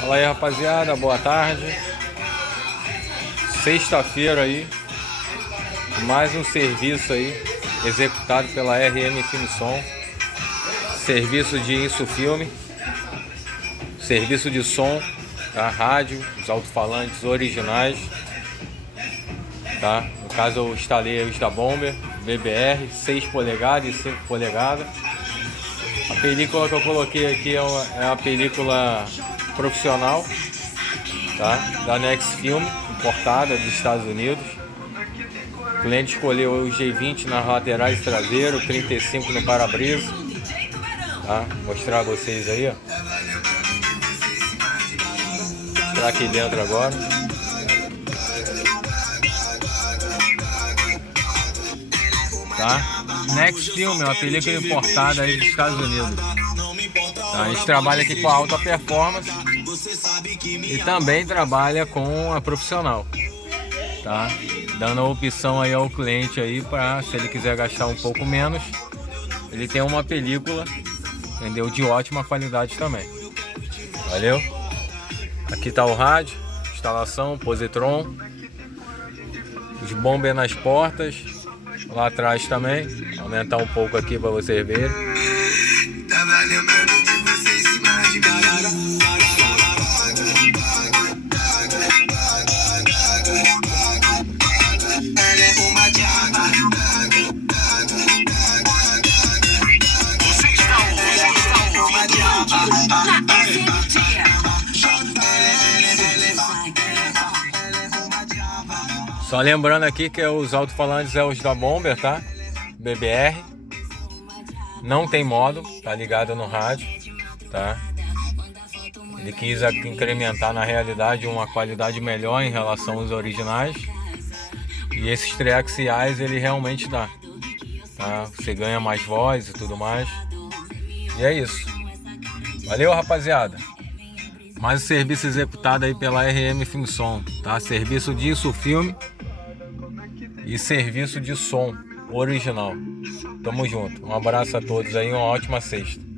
Fala aí, rapaziada, boa tarde. Sexta-feira aí, mais um serviço aí executado pela RM Film Som. Serviço de Insufilme, serviço de som, tá? Rádio, os alto-falantes originais, tá? No caso eu instalei os da Bomber BBR 6 polegadas e 5 polegadas. A película que eu coloquei aqui é a película profissional, tá? Da Nex Film, importada dos Estados Unidos. O cliente escolheu o G20 nas laterais traseiras, 35 no para-brisa, tá? Vou mostrar a vocês aí, ó. Vou mostrar aqui dentro agora. Tá? Nex Film é uma película importada aí dos Estados Unidos. Tá? A gente trabalha aqui com a alta performance e também trabalha com a profissional, tá? Dando a opção aí ao cliente aí para, se ele quiser gastar um pouco menos, ele tem uma película, entendeu? De ótima qualidade também. Valeu? Aqui tá o rádio, instalação, positron, os bombers nas portas. Lá atrás também, aumentar um pouco aqui para vocês verem. Só lembrando aqui que os alto-falantes é os da Bomber, tá? BBR. Não tem modo, tá ligado no rádio, tá? Ele quis incrementar na realidade uma qualidade melhor em relação aos originais. E esses triaxiais ele realmente dá, tá? Você ganha mais voz e tudo mais. E é isso. Valeu, rapaziada. Mais um serviço executado aí pela RM Film Som, tá? Serviço de Insufilme e serviço de som original. Tamo junto. Um abraço a todos aí, uma ótima sexta.